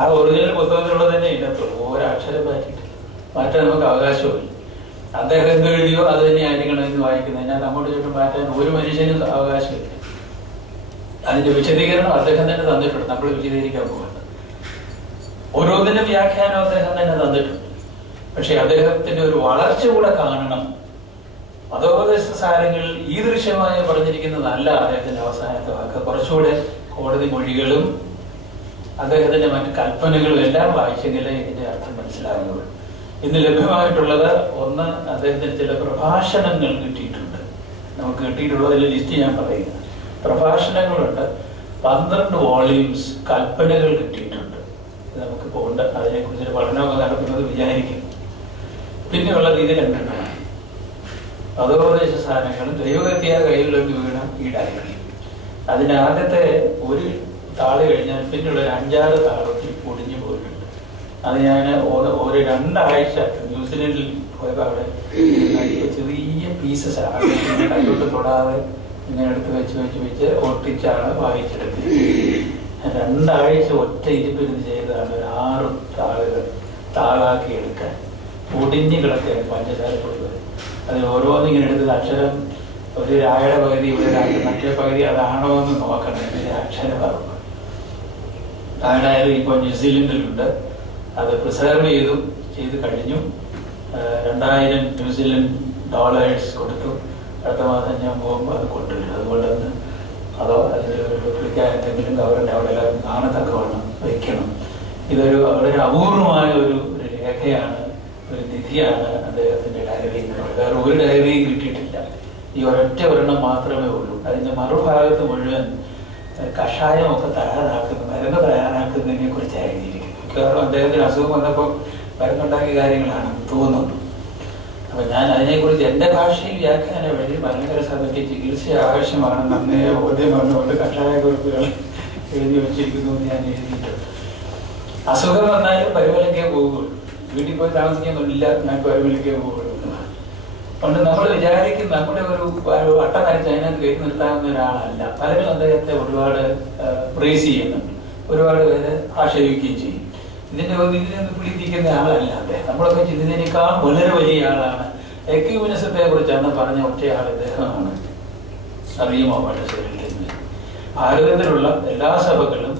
ആ ഒറിജിനൽ പുസ്തകത്തിലുള്ള തന്നെ ഇല്ലത്തുള്ളൂ. ഓരോ അക്ഷരം മാറ്റാൻ നമുക്ക് അവകാശമില്ല. അദ്ദേഹം എന്ത് എഴുതിയോ അത് തന്നെ ആയിരിക്കണം എന്ന് വായിക്കുന്നത്. ഞാൻ അങ്ങോട്ട് ചുറ്റും മാറ്റാൻ ഒരു മനുഷ്യനും അവകാശമില്ല. അതിന്റെ വിശദീകരണം അദ്ദേഹം തന്നെ തന്നിട്ടുണ്ട്. നമ്മൾ വിശദീകരിക്കാൻ പോകുന്നത് ഓരോന്നിനും വ്യാഖ്യാനം അദ്ദേഹം തന്നെ തന്നിട്ടുണ്ട്. പക്ഷെ അദ്ദേഹത്തിന്റെ ഒരു വളർച്ച കൂടെ കാണണം. മതോപദേശ സാരങ്ങൾ ഈ ദൃശ്യമായി പറഞ്ഞിരിക്കുന്നതല്ല അദ്ദേഹത്തിന്റെ അവസാനത്തെ വാക്ക്. കുറച്ചുകൂടെ കോടതി മൊഴികളും അദ്ദേഹത്തിന്റെ മറ്റു കൽപ്പനകളും എല്ലാം വായിച്ചെങ്കിലേ ഇതിന്റെ അർത്ഥം മനസ്സിലാകുന്നുള്ളൂ. ഇന്ന് ലഭ്യമായിട്ടുള്ളത് ഒന്ന്, അദ്ദേഹത്തിന് ചില പ്രഭാഷണങ്ങൾ കിട്ടിയിട്ടുണ്ട്. നമുക്ക് കിട്ടിയിട്ടുള്ളതിലെ ലിസ്റ്റ് ഞാൻ പറയുന്നത്. പ്രഭാഷണങ്ങളുണ്ട്, 12 വോളിയൂംസ് കൽപ്പനകൾ കിട്ടിയിട്ടുണ്ട്. നമുക്ക് പോകണ്ട, അതിനെക്കുറിച്ചൊരു പഠനമൊക്കെ നടക്കുന്നത് വിചാരിക്കുന്നു. പിന്നെയുള്ളത് ഇത് രണ്ടെണ്ണമാണ്, മതോപദേശ സാധനങ്ങളും ദൈവകത്തിയ കയ്യിലേക്ക് വീണ ഈ ഡയറി. അതിന്റെ ആദ്യത്തെ ഒരു താള് കഴിഞ്ഞാൽ പിന്നെയുള്ള ഒരു 5-6 താളത്തിൽ പൊടിഞ്ഞു പോയിട്ടുണ്ട്. അത് ഞാൻ ഒരു 2 ആഴ്ച ന്യൂസിലൻഡിൽ പോയപ്പോൾ അവിടെ ചെറിയ പീസസ് ആണ്, കൈകൊണ്ട് തൊടാതെ ഇങ്ങനെ എടുത്ത് വെച്ച് ഒട്ടിച്ചാണ് വായിച്ചെടുത്തത്. 2 ആഴ്ച ഒറ്റ ഇരിപ്പിരുന്ന് ചെയ്തതാണ് ഒരു 6 താളുകൾ താളാക്കി എടുക്കാൻ. പൊടിഞ്ഞു കിടക്കുകയാണ് പഞ്ചസാര കൊടുത്തത്. അത് ഓരോന്നും ഇങ്ങനെ എടുത്തത് അക്ഷരം ഒരു രായയുടെ പകുതി മറ്റേ പകുതി അതാണോ എന്ന് നോക്കണം. ഇതിന്റെ അക്ഷരഭാവം ആടായാലും ഇപ്പോൾ ന്യൂസിലൻഡിലുണ്ട്. അത് പ്രിസർവ് ചെയ്ത് കഴിഞ്ഞു. 2000 ന്യൂസിലൻഡ് ഡോളേഴ്സ് കൊടുത്തു. അടുത്ത മാസം ഞാൻ പോകുമ്പോൾ അത് കൊണ്ടുവരും. അതുകൊണ്ട് തന്നെ അതോ അതിൽ ഒരു ഡ്യൂപ്ലിക്കാൻ എന്തെങ്കിലും ഗവൺമെന്റ് അവിടെ എല്ലാം കാണത്തക്കവണ്ണം വയ്ക്കണം. ഇതൊരു വളരെ അപൂർവമായ ഒരു രേഖയാണ്, ഒരു നിധിയാണ് അദ്ദേഹത്തിന്റെ ഡയറി എന്നുള്ളത്. വേറെ ഒരു ഡയറിയും കിട്ടിയിട്ടില്ല. ഈ ഒരൊറ്റ ഒരെണ്ണം മാത്രമേ ഉള്ളൂ. അതിന്റെ മറുഭാഗത്ത് മുഴുവൻ കഷായമൊക്കെ മരുന്ന് തയ്യാറാക്കുന്നതിനെ കുറിച്ച് എഴുതിയിരിക്കുന്നു. മിക്കവാറും അദ്ദേഹത്തിന് അസുഖം വന്നപ്പോൾ മരുന്നുണ്ടാക്കിയ കാര്യങ്ങളാണ് തോന്നുന്നു. അപ്പൊ ഞാൻ അതിനെക്കുറിച്ച് എന്റെ ഭാഷയിൽ വ്യാഖ്യാനം വഴി ഭയങ്കര സഭയ്ക്ക് ചികിത്സ ആവശ്യമാണെന്ന് അന്നേ ബോധ്യം വന്നുകൊണ്ട് കഷായ കുറിപ്പുകൾ എഴുതി വെച്ചിരിക്കുന്നു എന്ന് ഞാൻ എഴുതിയിട്ടുണ്ട്. അസുഖം വന്നാലും പരുമലക്കേ പോകുള്ളൂ. വീട്ടിൽ പോയി താമസിക്കുന്നില്ല, ഞാൻ പരുമലക്കേ പോകുള്ളൂ. അതുകൊണ്ട് നമ്മൾ വിചാരിക്കും നമ്മുടെ ഒരു അട്ട നരച്ച് അതിനകത്ത് കയറ്റി നിർത്താവുന്ന ഒരാളല്ല. പലരും അദ്ദേഹത്തെ ഒരുപാട് പ്രേസ് ചെയ്യുന്നുണ്ട്, ഒരുപാട് പേര് ആക്ഷേപിക്കുകയും ചെയ്യും. ഇതിനൊന്ന് പിടിപ്പിക്കുന്ന ആളല്ല അദ്ദേഹം. നമ്മളൊക്കെ ചിന്തിച്ചതിനേക്കാൾ വളരെ വലിയ ആളാണ്. എക്യൂമിനിസത്തെ കുറിച്ചാണ് പറഞ്ഞ ഒറ്റയാൾ ഇദ്ദേഹമാണ്. അറിയുമോ? പട്ടശ്ശേരിയിൽ ഭാരതത്തിലുള്ള എല്ലാ സഭകളും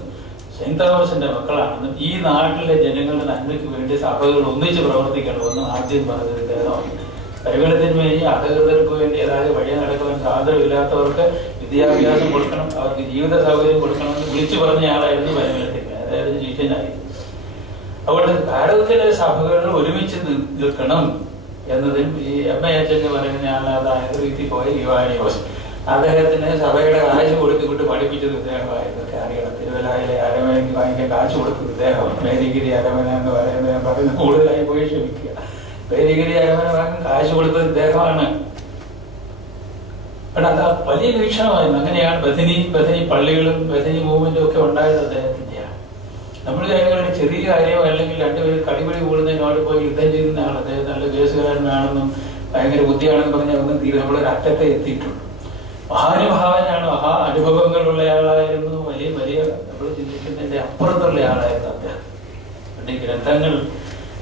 സെന്റ് തോമസിന്റെ മക്കളാണെന്നും ഈ നാട്ടിലെ ജനങ്ങളുടെ നന്മയ്ക്ക് വേണ്ടി സഭകൾ ഒന്നിച്ച് പ്രവർത്തിക്കണമെന്നും ആദ്യം പറഞ്ഞത് ഇദ്ദേഹമാണ്. പരിമളത്തിന് വേണ്ടി അധകൃതർക്ക് വേണ്ടി, അതായത് വഴി നടക്കുവാൻ സ്വാതന്ത്ര്യമില്ലാത്തവർക്ക് വിദ്യാഭ്യാസം കൊടുക്കണം, അവർക്ക് ജീവിത സൗകര്യം കൊടുക്കണമെന്ന് വിളിച്ചു പറഞ്ഞ ആളായിരുന്നു പരിമളത്തിന്. അതായത് ശിഷ്യനായി. അതുകൊണ്ട് ഭാരതത്തിലെ സഭകൾ ഒരുമിച്ച് നിൽക്കണം എന്നതിൽ ഈ MAH എന്ന് പറയുന്ന ആൾ, അതായത് വീട്ടിൽ പോയ യുവാനിയോസ്, അദ്ദേഹത്തിന് സഭയുടെ കാശ് കൊടുത്തിട്ട് പഠിപ്പിച്ചത് ഇദ്ദേഹമായിരുന്നു. അറിയണം, തിരുവല്ലായിലെ അരമനയ്ക്ക് വാങ്ങിക്കാൻ കാശ് കൊടുത്തത് ഇദ്ദേഹമാണ്. മേരിഗിരി അരമന എന്ന് പറയുന്നത് ഞാൻ പറയുന്നത് കൂടുതലായി പോയി ക്ഷമിക്കുക. മേരിഗിരി അരമന വാങ്ങാൻ കാശ് കൊടുത്തത് ഇദ്ദേഹമാണ്. പക്ഷെ അത് വലിയ വീക്ഷണമായിരുന്നു. അങ്ങനെയാണ് ബഥനി പള്ളികളും ബഥനി മൂവ്മെന്റും ഒക്കെ ഉണ്ടായത് അദ്ദേഹത്തിന്റെയാണ്. നമ്മൾ കാര്യങ്ങളുടെ ചെറിയ കാര്യമോ അല്ലെങ്കിൽ രണ്ടുപേരും കടിപിടി കൂടുന്നതിനോട് പോയി യുദ്ധം ചെയ്യുന്ന ആൾ അദ്ദേഹം നല്ല കേസുകാരനാണെന്നും ഭയങ്കര ബുദ്ധിയാണെന്ന് പറഞ്ഞാൽ ഒന്നും നമ്മളൊരു അറ്റത്തെ എത്തിയിട്ടുള്ളൂ. മഹാനുഭാവനാണ്, മഹാ അനുഭവങ്ങളുള്ള ആളായിരുന്നു. വലിയ നമ്മൾ ചിന്തിക്കുന്നതിന്റെ അപ്പുറത്തുള്ള ആളായിരുന്നു അദ്ദേഹം. ഈ ഗ്രന്ഥങ്ങൾ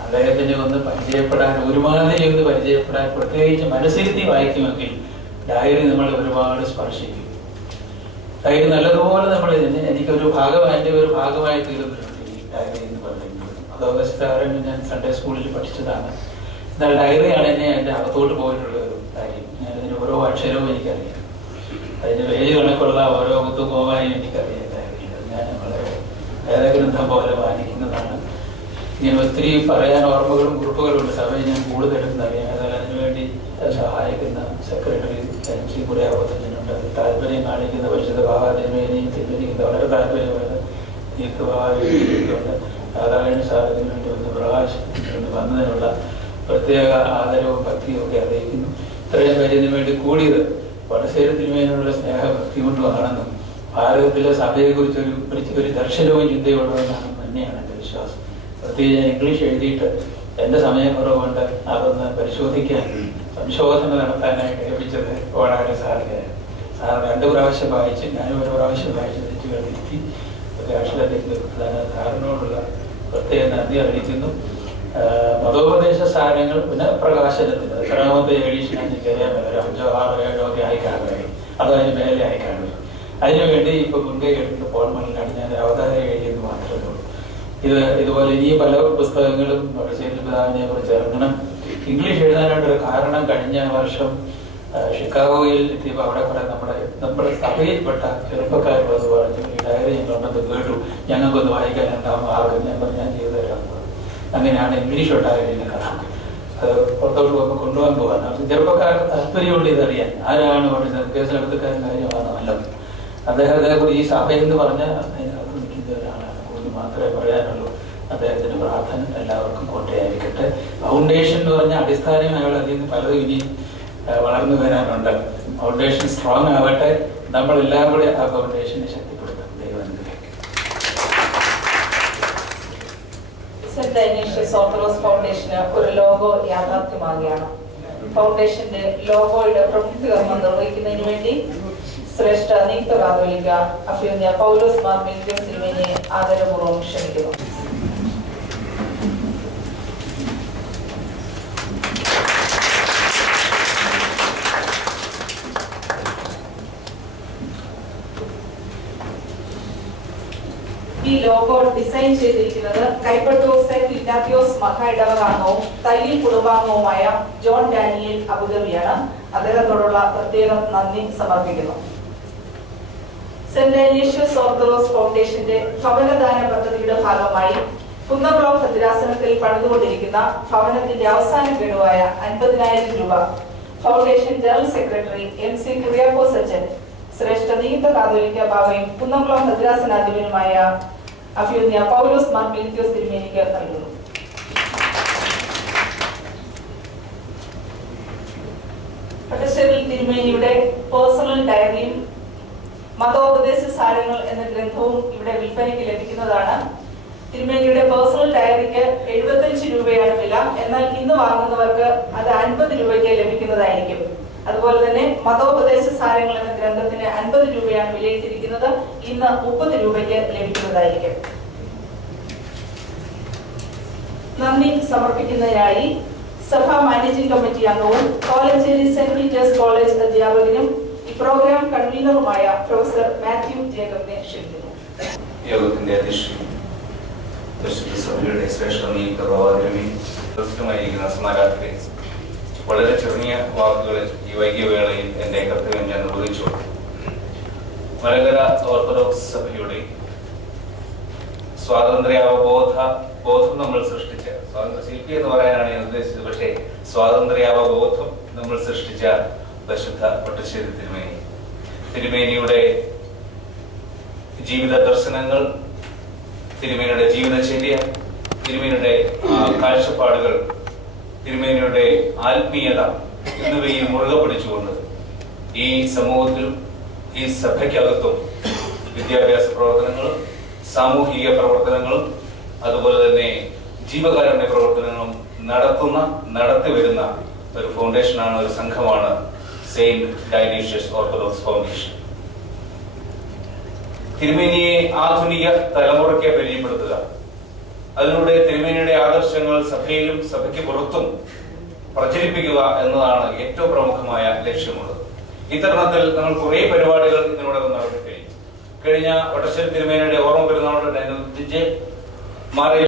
അദ്ദേഹത്തിന്റെ ഒന്ന് പരിചയപ്പെടാൻ, ഒരുമാതിരി ഒന്ന് പരിചയപ്പെടാൻ, പ്രത്യേകിച്ച് മനസ്സിരുത്തി വായിക്കുമെങ്കിൽ ഡയറി നമ്മൾ ഒരുപാട് സ്പർശിക്കും. ഡയറി നല്ലതുപോലെ നമ്മൾ എനിക്കൊരു എൻ്റെ ഒരു ഭാഗമായി തീർന്നിട്ടുണ്ട് ഈ ഡയറി എന്ന് പറയുന്നത്. അതോഗസ്റ്റാരൻ ഞാൻ സൺഡേ സ്കൂളിൽ പഠിച്ചതാണ്. എന്നാൽ ഡയറിയാണ് എന്നെ എൻ്റെ അകത്തോട്ട് പോയിട്ടുള്ള ഒരു കാര്യം. ഞാനതിന് ഓരോ അക്ഷരവും എനിക്കറിയാം, അതിന് പേര് കണക്കുള്ള ഓരോ കുത്തുപോകാനും എനിക്കറിയാം. ഡയറിയിൽ ഞാൻ വളരെ വേദഗ്രന്ഥം പോലെ മാനിക്കുന്നതാണ്. ഇങ്ങനെ ഒത്തിരി പറയാൻ ഓർമ്മകളും കുറിപ്പുകളുണ്ട്. സഭയിൽ ഞാൻ കൂടുതലും അറിയാം. അതായത് അതിനുവേണ്ടി സഹായിക്കുന്ന സെക്രട്ടറി കുറെ അവതരിച്ചിട്ടുണ്ട്. താല്പര്യം കാണിക്കുന്ന പരിശുദ്ധ ഭാവാതിരുമേനെയും പിൻവലിക്കുന്ന വളരെ താല്പര്യമുണ്ട്. ദീർഘഭാവിക്കുണ്ട്. സാധാരണ സാധനത്തിന് വേണ്ടി ഒന്ന് പ്രകാശം വന്നതിനുള്ള പ്രത്യേക ആദരവും ഭക്തിയും ഒക്കെ അറിയിക്കുന്നു. ഇത്രയും പേര് ഇതിനു വേണ്ടി കൂടിയത് പട്ടശ്ശേരി തിരുമേനുള്ള സ്നേഹഭക്തി കൊണ്ടുമാണെന്നും ഭാരതത്തിലെ സഭയെക്കുറിച്ചൊരു ഒരു ദർശനവും ചിന്തയുള്ളതെന്നാണ് തന്നെയാണ് എൻ്റെ വിശ്വാസം. പ്രത്യേകിച്ച് ഞാൻ ഇംഗ്ലീഷ് എഴുതിയിട്ട് എൻ്റെ സമയക്കുറവുകൊണ്ട് അതൊന്ന് പരിശോധിക്കാൻ, സംശോധന നടത്താനായിട്ട് ഏൽപ്പിച്ചത് ഓടാട് സാറിന് 2 പ്രാവശ്യം വായിച്ച്, ഞാനും 1 പ്രാവശ്യം വായിച്ച് തെറ്റുകൾ തിരുത്തി ഒക്കെ അക്ഷരത്തിൽ സാറിനോടുള്ള പ്രത്യേക നന്ദി അറിയിക്കുന്നു. മതോപദേശ സാരങ്ങൾ പിന്നെ പ്രകാശനത്തിന് എത്രാമത്തെ എഡീഷനാണെന്ന് എനിക്കറിയാൻ പറ്റില്ല, ഒരു 5, 6, 7 ഒക്കെ ആയിക്കാണ് കഴിയും, അതതിന് മേലെ ആയിക്കാണ്. അതിനുവേണ്ടി ഇപ്പൊ മുൻകൈ എടുത്ത് ഫോൺമണിലാണ് ഞാൻ അവതാരം എഴുതിയെന്ന് മാത്രമേ ഉള്ളൂ. ഇതുപോലെ ഇനിയും പല പുസ്തകങ്ങളും പിതാവിനെ കുറിച്ച് ഇറങ്ങണം. ഇംഗ്ലീഷ് എഴുതാനായിട്ടൊരു കാരണം, കഴിഞ്ഞ വർഷം ഷിക്കാഗോയിൽ എത്തിയപ്പോൾ അവിടെ കുറെ നമ്മുടെ സഭയിൽപ്പെട്ട ചെറുപ്പക്കാർ വന്ന് പറഞ്ഞു, ഈ ഡയറി ഞങ്ങളുണ്ടെന്ന് കേട്ടു, ഞങ്ങൾക്കൊന്ന് വായിക്കാൻ എന്താകും ആകും. ഞാൻ പറഞ്ഞു ഞാൻ ചെയ്തു തരാൻ പോകും. അങ്ങനെയാണ് ഇംഗ്ലീഷ് ഒട്ടാകെ കഥ അത് പുറത്തോട്ട് പോകുമ്പോൾ കൊണ്ടുപോകാൻ പോകാൻ. ചെറുപ്പക്കാർക്ക് താല്പര്യമുണ്ട് ഇതറിയാൻ, ആരാണ് പറഞ്ഞത് കേസിലെടുത്തക്കാരൻ കാര്യമാണ് നല്ലത്. അദ്ദേഹത്തെക്കുറിച്ച് ഈ സഭ എന്ന് പറഞ്ഞാൽ അതിനകത്ത് നിൽക്കുന്ന ഒരാളാണ്. കൂടുതൽ മാത്രമേ പറയാനുള്ളൂ. അദ്ദേഹത്തിന്റെ പ്രാർത്ഥന എല്ലാവർക്കും കൊണ്ടേയായിരിക്കട്ടെ. ഫൗണ്ടേഷൻ എന്ന് പറഞ്ഞാൽ അടിസ്ഥാനമായുള്ള അതിൽ നിന്ന് പലതും ഇനി വളർന്നു വരാനുണ്ട്. ഫൗണ്ടേഷൻ സ്ട്രോങ് ആവട്ടെ. നമ്മളെല്ലാം കൂടെ ആ ഫൗണ്ടേഷനെ ശക്തിപ്പെടുത്താം. സെന്റ് ഇഗ്നേഷ്യസ് ഓർത്തഡോക്സ് ഫൗണ്ടേഷന് ഒരു ലോഗോ യാഥാർത്ഥ്യമാകുകയാണ്. ഫൗണ്ടേഷന്റെ ലോഗോയുടെ പ്രമുഖ കർമ്മം നിർവഹിക്കുന്നതിന് വേണ്ടി ശ്രേഷ്ഠ നിയുക്ത കാതോലിക്ക അഫ്യോന്യ പൗലോസ് മാർ മിൽക്യോസ് തിരുമേനിയെ ആദരപൂർവ്വം ക്ഷണിക്കുന്നു. ഈ ലോഗോ ഡിസൈൻ ചെയ്തിരിക്കുന്നത് കൈപ്പട്ടൂർ സെന്റ് ഇഗ്നാത്യോസ് മഹാ ഇടവകാംഗവും തയ്യിൽ കുടുംബാംഗവുമായ ജോൺ ഡാനിയൽ അബുദാബിയാണ്. അദ്ദേഹത്തോടുള്ള പ്രത്യേക നന്ദി സമർപ്പിക്കുന്നു. സെന്റ് ഇഗ്നേഷ്യസ് ഓർത്തഡോക്സ് ഫൗണ്ടേഷന്റെ ഭവനദാന പദ്ധതിയുടെ ഭാഗമായി കുന്നംകുളം ഭദ്രാസനത്തിൽ പണിതുകൊണ്ടിരിക്കുന്ന ഭവനത്തിന്റെ അവസാന ഗഡുവായ 50,000 രൂപ foundation general secretary MC Kuriakose അച്ഛൻ ശ്രേഷ്ഠ നിയുക്ത കാതോലിക്ക ബാവയും കുന്നംകുളം ഭദ്രാസനാധിപനുമായ അഫ്യോന്യ പൗലോസ് മാർ മിൽക്യോസ് തിരുമേനിക്ക് നൽകുന്നു. പട്ടശ്ശേരിൽ തിരുമേനിയുടെ പേഴ്സണൽ ഡയറിയും മതോപദേശ സാരങ്ങൾ എന്ന ഗ്രന്ഥവും ഇവിടെ വിൽപ്പനയ്ക്ക് ലഭിക്കുന്നതാണ്. തിരുമേനിയുടെ പേഴ്സണൽ ഡയറിക്ക് 75 രൂപയാണ് വില. എന്നാൽ ഇന്ന് വാങ്ങുന്നവർക്ക് അത് 50 രൂപയ്ക്ക് ലഭിക്കുന്നതായിരിക്കും. അതുപോലെ തന്നെ മതോപദേശ സാരങ്ങൾ എന്ന ഗ്രന്ഥത്തിന് 50 രൂപയാണ് വിലയിട്ടിരിക്കുന്നത്. ഇന്ന് 30 രൂപയ്ക്ക് ലഭിക്കുന്നതായിരിക്കും. നന്ദി സമർപ്പിക്കുന്നതിനായി സഭാ മാനേജിംഗ് കമ്മിറ്റി അംഗവും കോലഞ്ചേരി സെന്റ് പീറ്റേഴ്സ് കോളേജ് അധ്യാപകനും ഈ പ്രോഗ്രാം കൺവീനറുമായ പ്രൊഫസർ മാത്യു ജേക്കബിനെ ക്ഷണിക്കുന്നു. യോഗത്തിന്റെ അധ്യക്ഷൻ പരിശുദ്ധ സഭയുടെ ശ്രേഷ്ഠ നിയുക്ത പ്രവാചകനുമായിരിക്കുന്ന സ്മാരാത്രി വളരെ ചെറിയ വാക്കുകളിൽ ഈ വൈകിയ വേളയിൽ എന്റെ കർത്തവ്യം ഞാൻ നിർവഹിച്ചു. മലങ്കര ഓർത്തഡോക്സ് സഭയുടെ സ്വാതന്ത്ര്യാവബോധം നമ്മൾ സൃഷ്ടിച്ച, സ്വാതന്ത്ര്യ ശില്പി എന്ന് പറയാനാണ് ഞാൻ ഉദ്ദേശിച്ചത്, പക്ഷേ സ്വാതന്ത്ര്യാവബോധം നമ്മൾ സൃഷ്ടിച്ച പരിശുദ്ധ പട്ടശ്ശേരി തിരുമേനിയുടെ ജീവിത ദർശനങ്ങൾ, തിരുമേനിയുടെ ജീവിതചര്യ, തിരുമേനിയുടെ കാഴ്ചപ്പാടുകൾ, തിരുമേനിയുടെ ആത്മീയത എന്നിവയിൽ മുറുകെ പിടിച്ചുകൊണ്ട് ഈ സമൂഹത്തിലും ഈ സഭയ്ക്കകത്തും വിദ്യാഭ്യാസ പ്രവർത്തനങ്ങളും സാമൂഹിക പ്രവർത്തനങ്ങളും അതുപോലെ തന്നെ ജീവകാരുണ്യ പ്രവർത്തനങ്ങളും നടത്തിവരുന്ന ഒരു ഫൗണ്ടേഷനാണ്, ഒരു സംഘമാണ് സെയിന്റ് ഡൈനീഷ്യസ് ഓർത്തഡോക്സ് ഫൗണ്ടേഷൻ. തിരുമേനിയെ ആധുനിക തലമുറയ്ക്ക് പരിചയപ്പെടുത്തുക, അതിലൂടെ തിരുമേനിയുടെ ആദർശങ്ങൾ സഭയിലും സഭയ്ക്ക് പുറത്തും പ്രചരിപ്പിക്കുക എന്നതാണ് ഏറ്റവും പ്രമുഖമായ ലക്ഷ്യമുള്ളത്. ഇത്തരണത്തിൽ നമ്മൾ കുറെ പരിപാടികൾ ഇതിനോടകം നടത്തി കഴിഞ്ഞു. കഴിഞ്ഞ വട്ടശ്ശേരി തിരുമേനിയുടെ ഓർമ്മ പെരുന്നാളോടനുബന്ധിച്ച്